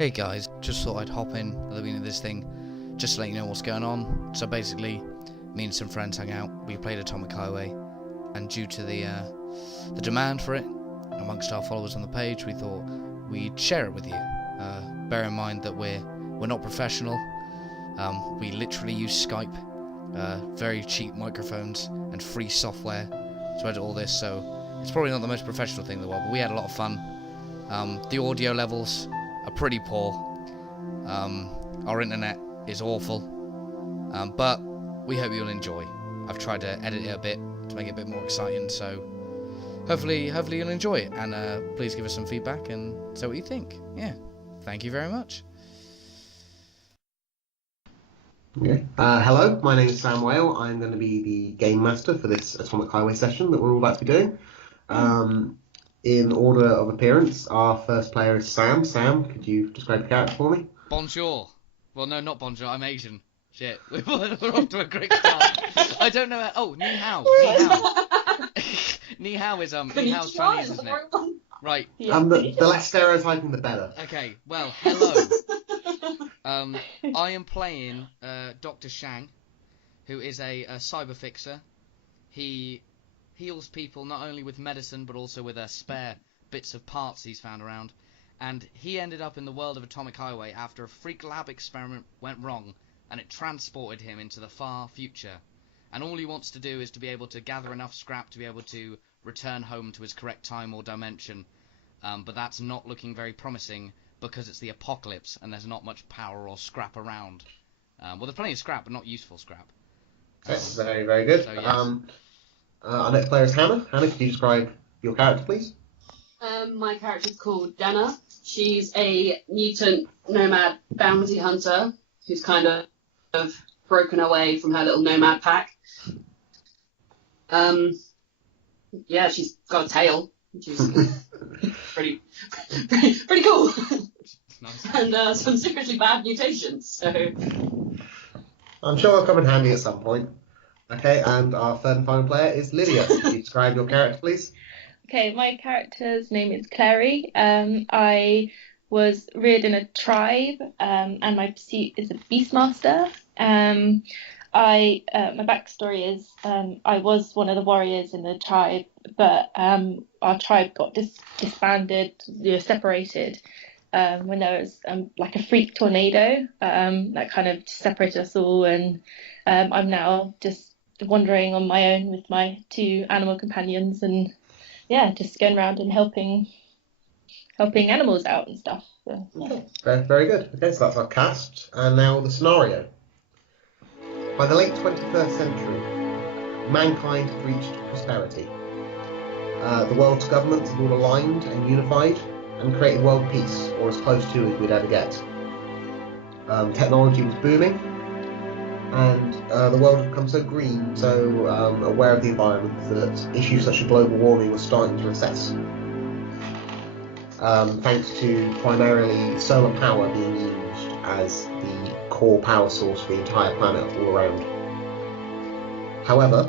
Hey guys, just thought I'd hop in at the beginning of this thing, just to let you know what's going on. So basically, me and some friends hung out, we played Atomic Highway, and due to the demand for it amongst our followers on the page, we thought we'd share it with you. Bear in mind that we're not professional. We literally use Skype, very cheap microphones, and free software to edit all this, so it's probably not the most professional thing in the world, but we had a lot of fun. The audio levels are pretty poor. Our internet is awful, but we hope you'll enjoy. I've tried to edit it a bit to make it a bit more exciting, so hopefully you'll enjoy it, and please give us some feedback and say what you think. Yeah, thank you very much. Okay. Hello, my name is Sam Whale. I'm going to be the game master for this Atomic Highway session that we're all about to be doing. In order of appearance, our first player is Sam. Sam, could you describe the character for me? Bonjour. Well, no, not bonjour. I'm Asian. Shit, we're off to a great start. I don't know. Oh, ni hao. Ni hao. Ni hao is Ni hao's Chinese, isn't it? Right. The less stereotyping, the better. Okay. Well, hello. I am playing Dr. Shang, who is a cyber fixer. He heals people not only with medicine but also with spare bits of parts he's found around. And he ended up in the world of Atomic Highway after a freak lab experiment went wrong and it transported him into the far future. And all he wants to do is to be able to gather enough scrap to be able to return home to his correct time or dimension. But that's not looking very promising because it's the apocalypse and there's not much power or scrap around. Well, there's plenty of scrap, but not useful scrap. That's very, very good. So, yes. Our next player is Hannah. Hannah, could you describe your character, please? My character's called Denna. She's a mutant nomad bounty hunter who's kind of broken away from her little nomad pack. Yeah, she's got a tail, which is pretty cool. Nice. And some seriously bad mutations. So I'm sure they'll come in handy at some point. Okay, and our third and final player is Lydia. Could you describe your character, please? Okay, my character's name is Clarey. I was reared in a tribe, and my pursuit is a beastmaster. My backstory is I was one of the warriors in the tribe, but our tribe got disbanded, separated, when there was like a freak tornado that kind of separated us all, and I'm now just wandering on my own with my two animal companions, and yeah, just going around and helping animals out and stuff. So, yeah. Okay, very, very good. Okay, so that's our cast, and now the scenario. By the late 21st century, mankind had reached prosperity. The world's governments had all aligned and unified and created world peace, or as close to as we'd ever get. Technology was booming, and the world had become so green, so aware of the environment, that issues such as global warming were starting to recess. Thanks to primarily solar power being used as the core power source for the entire planet all around. However,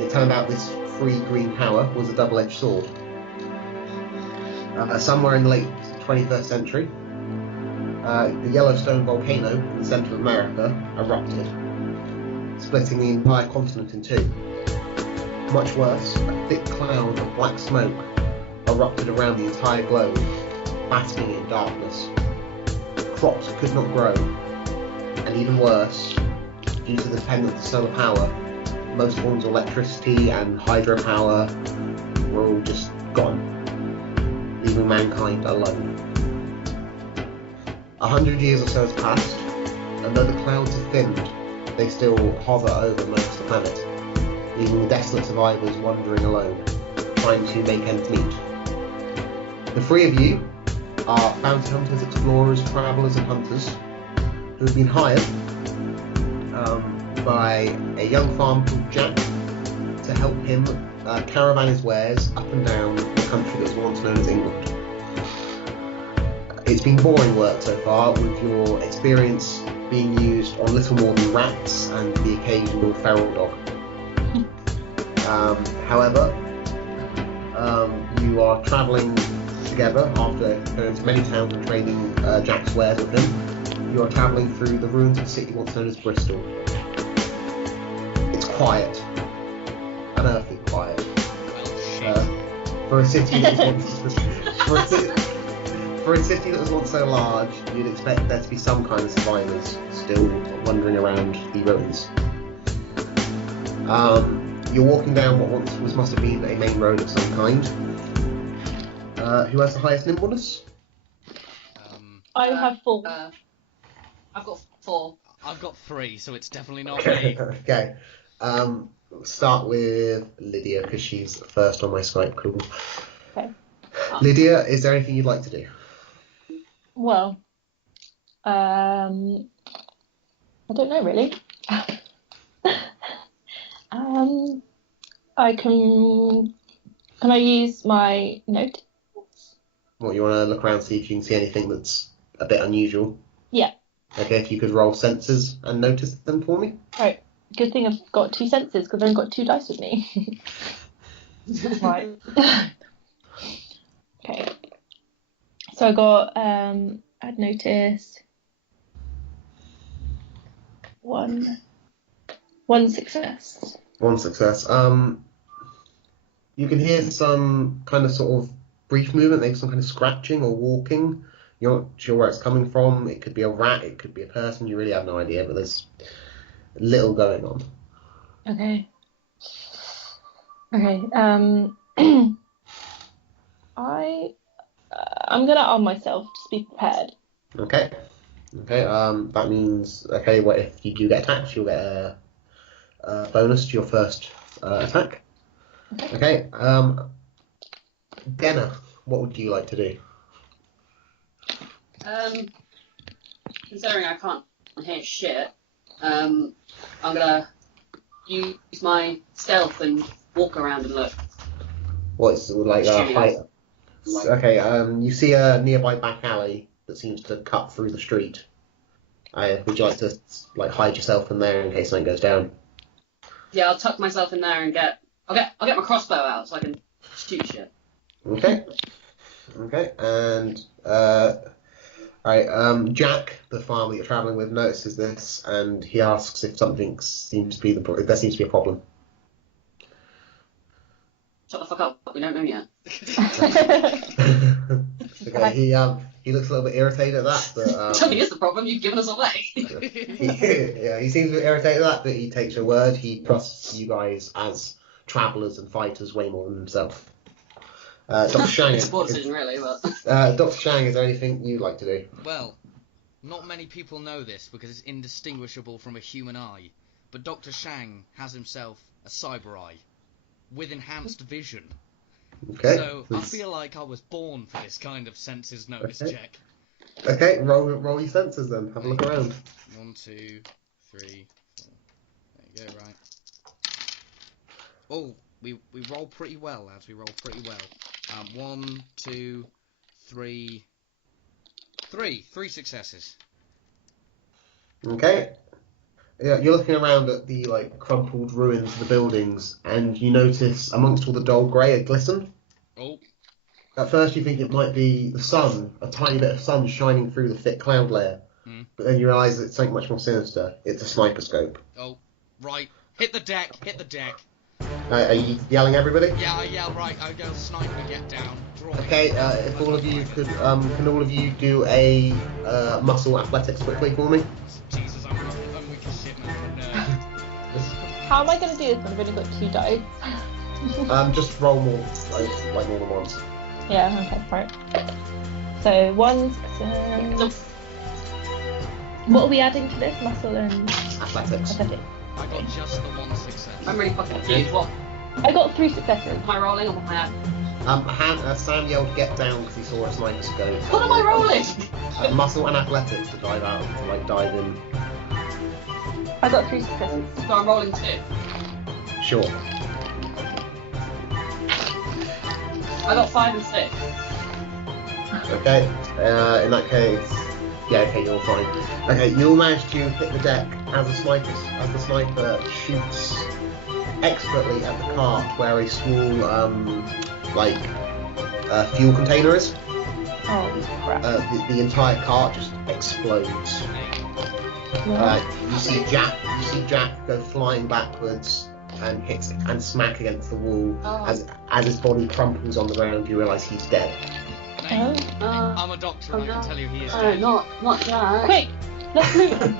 it turned out this free green power was a double-edged sword. Somewhere in the late 21st century, the Yellowstone volcano in the centre of America erupted, splitting the entire continent in two. Much worse, a thick cloud of black smoke erupted around the entire globe, basking in darkness. Crops could not grow, and even worse, due to the dependence of solar power, most forms of electricity and hydropower were all just gone, leaving mankind alone. 100 years or so has passed, and though the clouds have thinned, they still hover over most of the planet, leaving the desolate survivors wandering alone, trying to make ends meet. The three of you are bounty hunters, explorers, travellers and hunters who have been hired by a young farmer called Jack to help him caravan his wares up and down the country that was once known as England. It's been boring work so far, with your experience being used on little more than rats and the occasional feral dog. However, you are travelling together after going to many towns and trading Jack's wares with him. You are travelling through the ruins of a city once known as Bristol. It's quiet, unearthly quiet. For a city that was once for a city that was once so large, you'd expect there to be some kind of survivors still wandering around the ruins. You're walking down what once must have been a main road of some kind. Who has the highest nimbleness? I have 4. I've got 4. I've got 3, so it's definitely not me. Okay. Start with Lydia because she's first on my Skype call. Okay. Lydia, is there anything you'd like to do? Well, I don't know really. I can I use my note? What, you want to look around, see if you can see anything that's a bit unusual? Yeah. Okay, if you could roll senses and notice them for me. Right. Good thing I've got 2 senses because I've only got 2 dice with me. Right. Okay. So I got I'd notice 1 success. 1 success. You can hear some kind of sort of brief movement, maybe some kind of scratching or walking. You're not sure where it's coming from. It could be a rat, it could be a person. You really have no idea, but there's little going on. Okay. Okay. I'm gonna arm myself. Just be prepared. Okay. Okay. That means well, if you do get attacked, you'll get a bonus to your first attack. Okay. Denna, what would you like to do? Considering I can't hear shit, I'm gonna use my stealth and walk around and look. What's like a height? Okay. You see a nearby back alley that seems to cut through the street. Would you like to hide yourself in there in case something goes down? Yeah, I'll tuck myself in there and I'll get my crossbow out so I can shoot shit. Okay. Okay. And Jack, the farmer you're travelling with, notices this and he asks if something seems to be if there seems to be a problem. Shut the fuck up. We don't know yet. Okay. He looks a little bit irritated at that, but Tell me, here's the problem. You've given us away. he seems a bit irritated at that, but he takes your word. He trusts you guys as travellers and fighters way more than himself. Dr. Shang, Sport decision, really, but Dr. Shang, is there anything you'd like to do? Well, not many people know this because it's indistinguishable from a human eye, but Dr. Shang has himself a cyber eye with enhanced vision. Okay. So I feel like I was born for this kind of senses notice check. Okay, roll your senses then. Have a look around. 1, 2, 3, 4. There you go, right. Oh, we roll pretty well, lads. We roll pretty well. 1, 2, 3. 3 successes. Okay. Yeah, you're looking around at the crumpled ruins of the buildings, and you notice amongst all the dull grey a glisten. Oh. At first, you think it might be the sun, a tiny bit of sun shining through the thick cloud layer. But then you realise it's something much more sinister. It's a sniper scope. Oh, right. Hit the deck. Hit the deck. Are you yelling everybody? Yeah, I yell, right. I go sniper, get down. Draw. Okay, if all of you could, can all of you do a muscle athletics quickly for me? Jesus, I'm weak as shit now. How am I going to do this when I've only got 2 dice? Just roll more, like more than once. Yeah, okay, right. So 1 success. What are we adding to this? Muscle and Athletics. I got just the 1 success. I'm really fucking confused. What I got 3 successes. am I rolling or what am I at? Sam yelled "get down" because he saw a sniper scope. What am I rolling? Muscle and athletics to dive out, to dive in. I got 3 successes. So I'm rolling 2. Sure. I got 5 and 6. Okay. In that case, yeah. Okay, you're fine. Okay, you'll manage to hit the deck as the sniper shoots expertly at the cart where a small fuel container is. Oh crap. The entire cart just explodes. You see Jack go flying backwards and hits and smack against the wall. As his body crumples on the ground, you realise he's dead. I'm a doctor and I can tell you he is dead. Not Jack. Quick, let's move.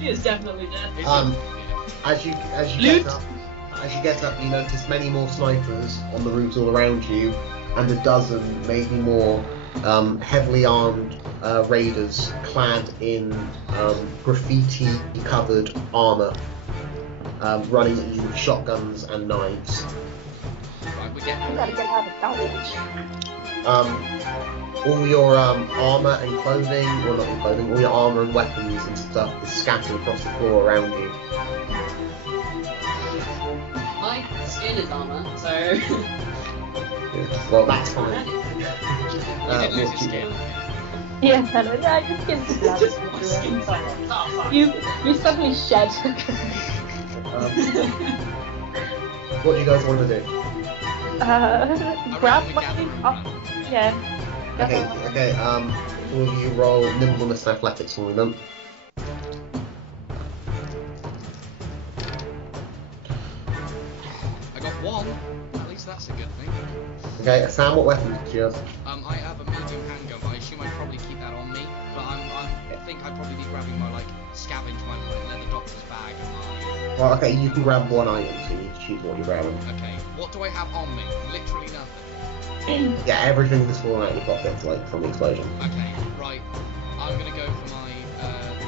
He is definitely dead. As you get up, you notice many more snipers on the roofs all around you, and a dozen, maybe more, heavily armed raiders clad in graffiti-covered armour, running at you with shotguns and knives. Right, we gotta get out of dodge. All your armour and clothing, well not your clothing, all your armour and weapons and stuff is scattered across the floor around you. My skin is armour, so. Yeah. Well, that's fine. You did lose your skin. Yes, hello. Yeah, your skin's blood. You suddenly shed. What do you guys want to do? Grab we one. gather Oh, yeah. Okay, all of you roll nimbleness and athletics for me then. I got one. At least that's a good thing. Okay, Sam, what weapons do you have? I have a medium handgun, but I assume I'd probably keep that on me. But I think I'd probably be grabbing my scavenge my leather doctor's bag and Well, okay, you can grab one item, so you need to choose what you're grabbing. Okay, what do I have on me? Literally nothing. Yeah, everything that's fallen out of your pockets, like from the explosion. Okay, right. I'm gonna go for my.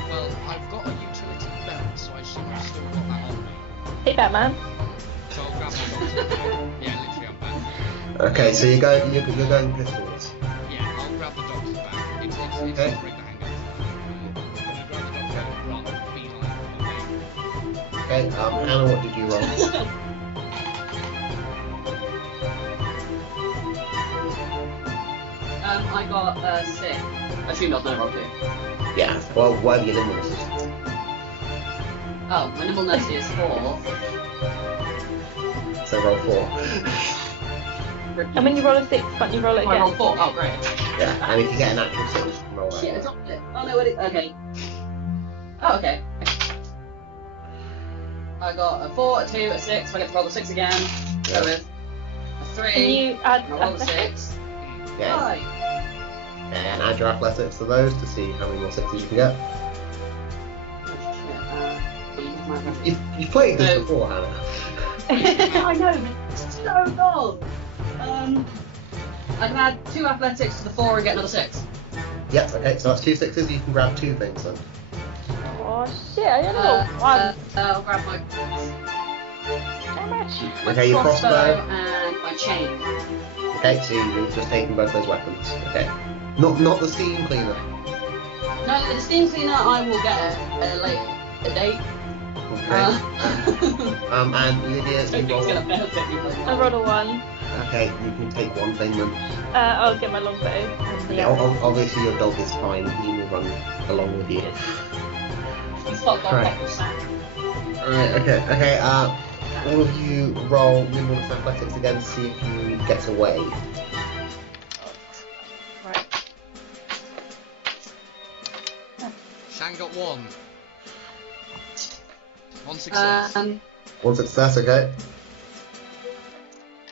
Well, I've got a utility belt, so I assume I've still got that on me. Hey, Batman. So I'll grab my doctor's Yeah, literally, I'm back. Okay, so you're going pistols. Yeah, I'll grab the doctor's bag. It's Okay. just bring the handgun. I'm gonna grab the doctor's bag and run beeline for the Okay, Anna, what did you roll? I got 6. I assume that's no roll 2. Yeah, well, whatever your nimbleness is. Oh, my nimbleness is 4. So roll 4. And when you roll a 6, can't you roll it I again? roll 4. Oh, great. Yeah, and if you get an actual 6, you can roll that. Shit, I dropped it. Oh no, okay. Oh, okay. I got a 4, a 2, a 6. I get to roll the 6 again. Yeah. Go with a 3. Can you add I roll the 6. Yeah. 5. And add your athletics to those to see how many more 6s you can get. You've played this before, Hannah. I know, it's so long. I can add 2 athletics to the 4 and get another 6. Yep, okay, so that's 2 6s, you can grab 2 things then. Oh shit, I only got one. I'll grab my How much? Okay, your crossbow. And my chain. Okay, so you've just taken both those weapons. Okay. Not the steam cleaner. No, the steam cleaner I will get at a later date. Okay. And Lydia, I you think it's roll. gonna benefit me very I much. rolled a 1. Okay, you can take one thing then. I'll get my longbow. And Okay, obviously your dog is fine, he will run along with you. He's got Right. bottle sack. Alright, okay, all of you roll nimbleness athletics again to see if you get away. Right. Shang got 1. 1 success. One success, okay.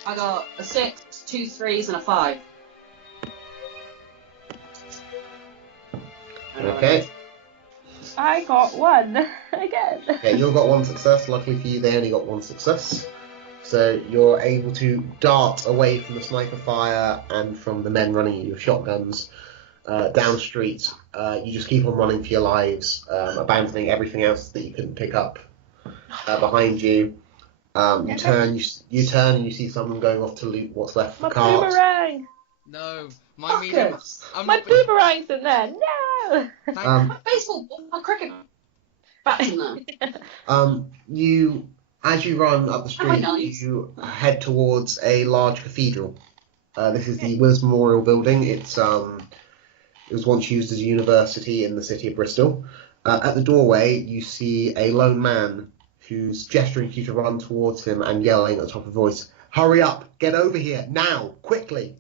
I got a 6, 2 3s, and a 5. Okay. I got 1 again. Okay, you got 1 success. Luckily for you, they only got 1 success. So you're able to dart away from the sniper fire and from the men running at you with shotguns down street. You just keep on running for your lives, abandoning everything else that you couldn't pick up behind you. You turn and you see someone going off to loot what's left of My the cart. boomerang! No, my medium. I'm My not being- boomerang's in there! No! My baseball, my cricket bat's in there. You, as you run up the street, nice. you head towards a large cathedral. This is the Willis Memorial Building. It was once used as a university in the city of Bristol. At the doorway, you see a lone man who's gesturing to you to run towards him and yelling at the top of his voice, Hurry up! Get over here now, quickly!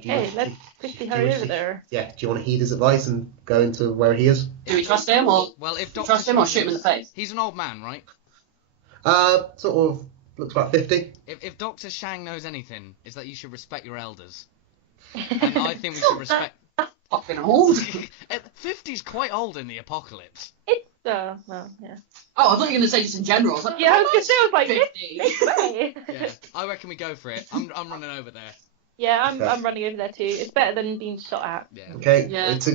Hey, let's quickly hurry over there. Yeah. Do you want to heed his advice and go into where he is? Do we trust him or If Dr. trust him or shoot him in the face? He's an old man, right? Sort of looks about 50. If Dr. Shang knows anything, it's that you should respect your elders. And I think we should respect... Fucking old. 50's quite old in the apocalypse. It's well, yeah. Oh, I thought you were going to say just in general. I was like, Yeah, I was gonna say, I was like, 50. this way. Yeah, I reckon we go for it. I'm running over there. Yeah, I'm running over there too. It's better than being shot at. Yeah. Okay. Yeah, It's a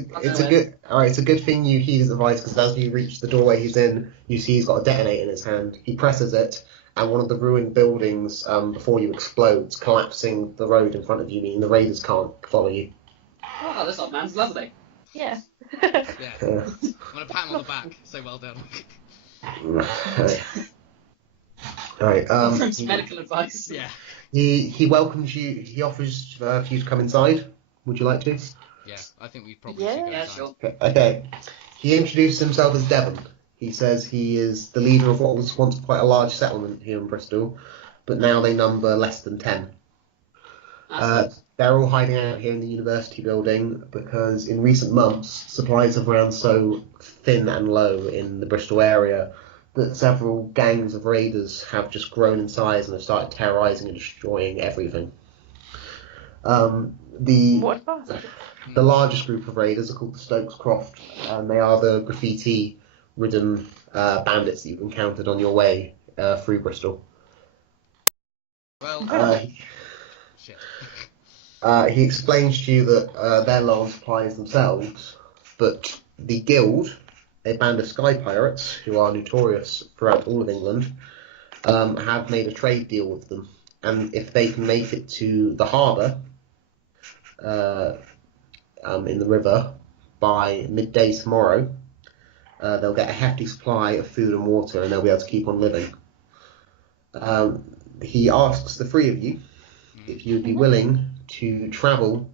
good. All right. It's a good thing you heed his advice because as you reach the doorway he's in, you see he's got a detonator in his hand. He presses it, and one of the ruined buildings before you explodes, collapsing the road in front of you, meaning the raiders can't follow you. Oh, this old man's lovely. Yeah. Yeah. I'm gonna pat him on the back. Say well done. All right. Offering some medical advice. Yeah. He welcomes you. He offers for you to come inside. Would you like to? Yeah. I think we probably Yeah. should go Yeah, inside. sure. Okay. He introduces himself as Devon. He says he is the leader of what was once quite a large settlement here in Bristol, but now they number less than 10. They're all hiding out here in the university building because in recent months supplies have ran so thin and low in the Bristol area that several gangs of raiders have just grown in size and have started terrorising and destroying everything. What bastard? The largest group of raiders are called the Stokes Croft, and they are the graffiti-ridden bandits that you've encountered on your way through Bristol. Well, shit. He explains to you that they're low on supplies themselves, but the Guild, a band of sky pirates who are notorious throughout all of England, have made a trade deal with them, and if they can make it to the harbour in the river by midday tomorrow, they'll get a hefty supply of food and water, and they'll be able to keep on living. He asks the three of you if you would be willing to travel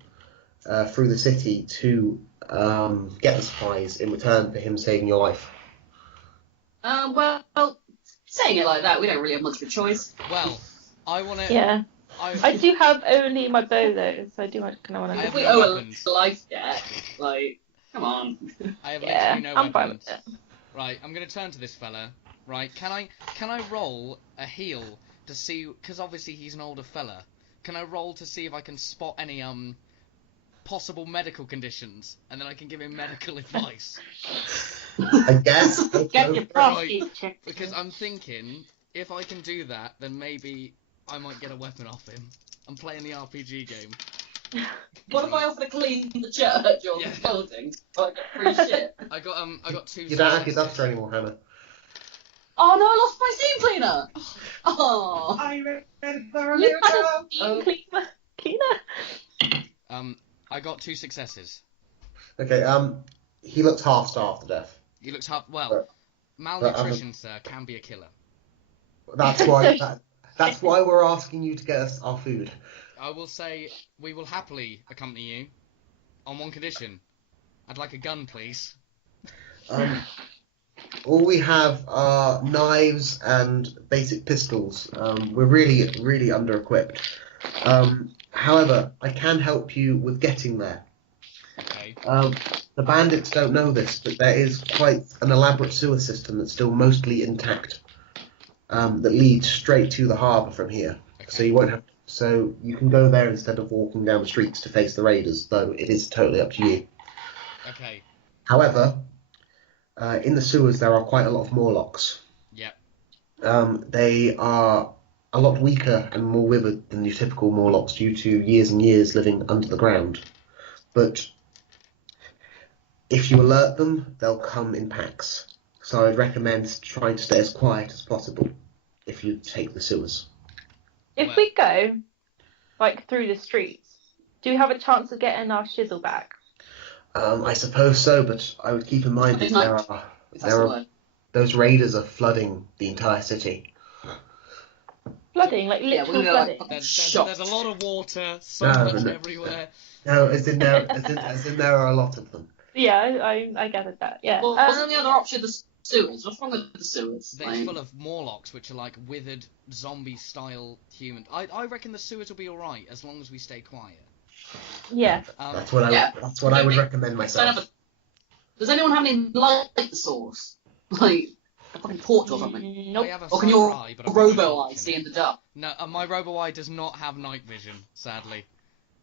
through the city to get the supplies in return for him saving your life. Well, saying it like that, we don't really have much of a choice. Well, I want to... Yeah. I do have only my bow though, so I do kind of want I to. have If we no owe weapons. a life debt, like, come on. I have Yeah, literally no I'm fine weapons. with it. Right, I'm gonna turn to this fella. Right, can I roll a heal to see? Because obviously he's an older fella. Can I roll to see if I can spot any possible medical conditions, and then I can give him medical advice? I guess. Get your prostate checked. Because I'm thinking if I can do that, then maybe I might get a weapon off him. I'm playing the RPG game. What if I offer to clean the church or Yeah. the building? So I get free shit. I got two. You don't have your successes. duster anymore, Hannah. Oh no, I lost my steam cleaner! Oh. I read You had a steam Cleaner. I got 2 successes. Okay. He looks half-starved to death. He looks half. Well, But- malnutrition, sir, can be a killer. That's why. That's why we're asking you to get us our food. I will say we will happily accompany you on one condition. I'd like a gun, please. All we have are knives and basic pistols. We're really under-equipped. However, I can help you with getting there. Okay. The bandits don't know this, but there is quite an elaborate sewer system that's still mostly intact, that leads straight to the harbour from here. Okay. So you won't have. So you can go there instead of walking down the streets to face the raiders, though it is totally up to you. Okay. However, in the sewers there are quite a lot of Morlocks. Yep. They are a lot weaker and more withered than your typical Morlocks due to years and years living under the ground. But if you alert them, they'll come in packs. So I'd recommend trying to stay as quiet as possible if you take the sewers. If we go, like, through the streets, do we have a chance of getting our shizzle back? I suppose so, but I would keep in mind that It's not- If that's the word. those raiders are flooding the entire city. Flooding, like Yeah, literal we're gonna, like, flooding. There's Shocked. a lot of water, so No, much no. everywhere. No, as in there are a lot of them. Yeah, I gathered that. Yeah. Well, wasn't the other option the sewers. What's wrong with the sewers? They're full of Morlocks, which are like withered zombie-style human. I reckon the sewers will be alright as long as we stay quiet. Yeah. That's what I would recommend myself. Does anyone have any light source? Like a fucking torch or something? Nope. I have a Or can your eye, but I've got no robo eye torch in see it. in the dark? No, my robo eye does not have night vision, sadly.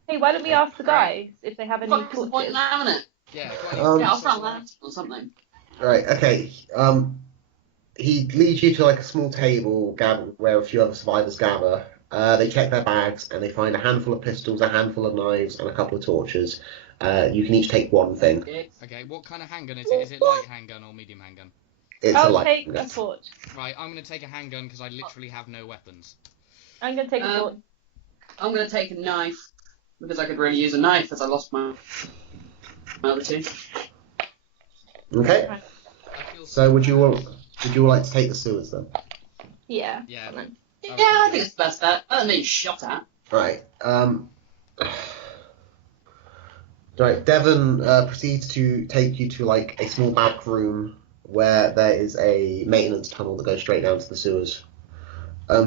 Hey, why don't we ask the guys if they have any What's the point in torches? having it? Yeah, Yeah, I'll throw a lantern or something. Right, okay. He leads you to like a small table where a few other survivors gather. They check their bags and they find a handful of pistols, a handful of knives, and a couple of torches. You can each take one thing. Okay, what kind of handgun is it? Is it light handgun or medium handgun? It's a I'll light take gun. a torch. Right, I'm going to take a handgun because I literally have no weapons. I'm going to take a torch. I'm gonna take a knife because I could really use a knife as I lost my other two. Okay. I feel So would you all like to take the sewers then? Yeah. Yeah. Come on. Yeah, I think it's the best bet. Other than being shot at. Right. Right. Devon proceeds to take you to like a small back room where there is a maintenance tunnel that goes straight down to the sewers.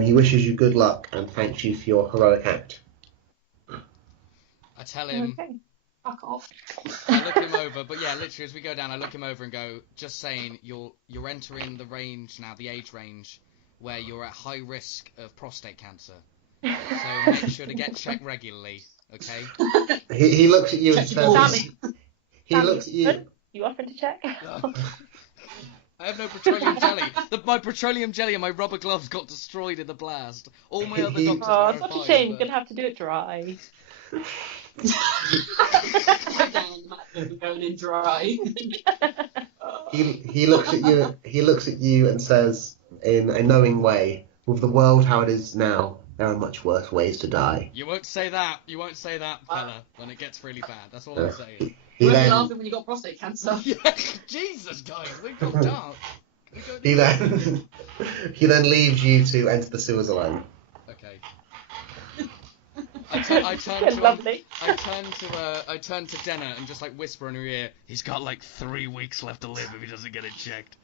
He wishes you good luck and thanks you for your heroic act. I tell him, Okay. Fuck off. I look him over, but yeah, literally as we go down, I look him over and go, just saying, you're entering the range now, the age range, where you're at high risk of prostate cancer. So make sure to get checked regularly, okay? He looks at you and Check your says. balls. He looks at you. You offering to check? I have no petroleum jelly. My petroleum jelly and my rubber gloves got destroyed in the blast. All my other doctors Oh, are it's such a fine, shame. You're but- going to have to do it dry. Going in dry. He looks at you. He looks at you and says, in a knowing way, "With the world how it is now, there are much worse ways to die." You won't say that. You won't say that, fella, when it gets really bad. That's all I'm saying. He Were you then laughing when you got prostate cancer? Yeah, Jesus, guys, we got dark. he then he then leaves you to enter the sewers alone. Okay. I turn to Lovely. I turn to Denna and just like whisper in her ear. He's got like 3 weeks left to live if he doesn't get it checked.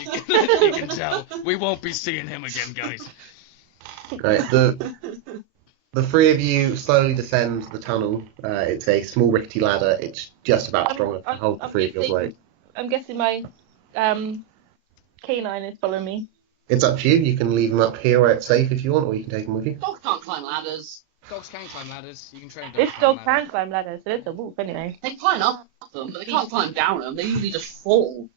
You can tell. We won't be seeing him again, guys. Right. The three of you slowly descend the tunnel. It's a small rickety ladder. It's just about strong enough to hold the three of your weight. I'm guessing my canine is following me. It's up to you. You can leave them up here where it's safe if you want, or you can take them with you. Dogs can't climb ladders. Dogs can climb ladders. You can train dogs. This to dog climb can ladders. climb ladders, so it's a wolf anyway. They climb up them, but they can't climb down them. They usually just fall.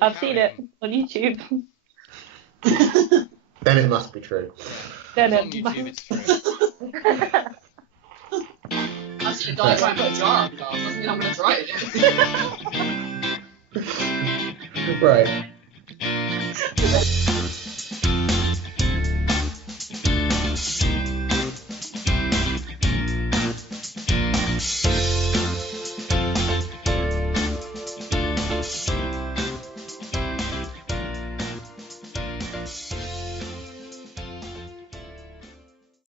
I've seen it on YouTube. Then it must be true. Then It's on YouTube, it's true. I've seen a guy try and put a jar up glass. Doesn't mean I'm going to try it. Right.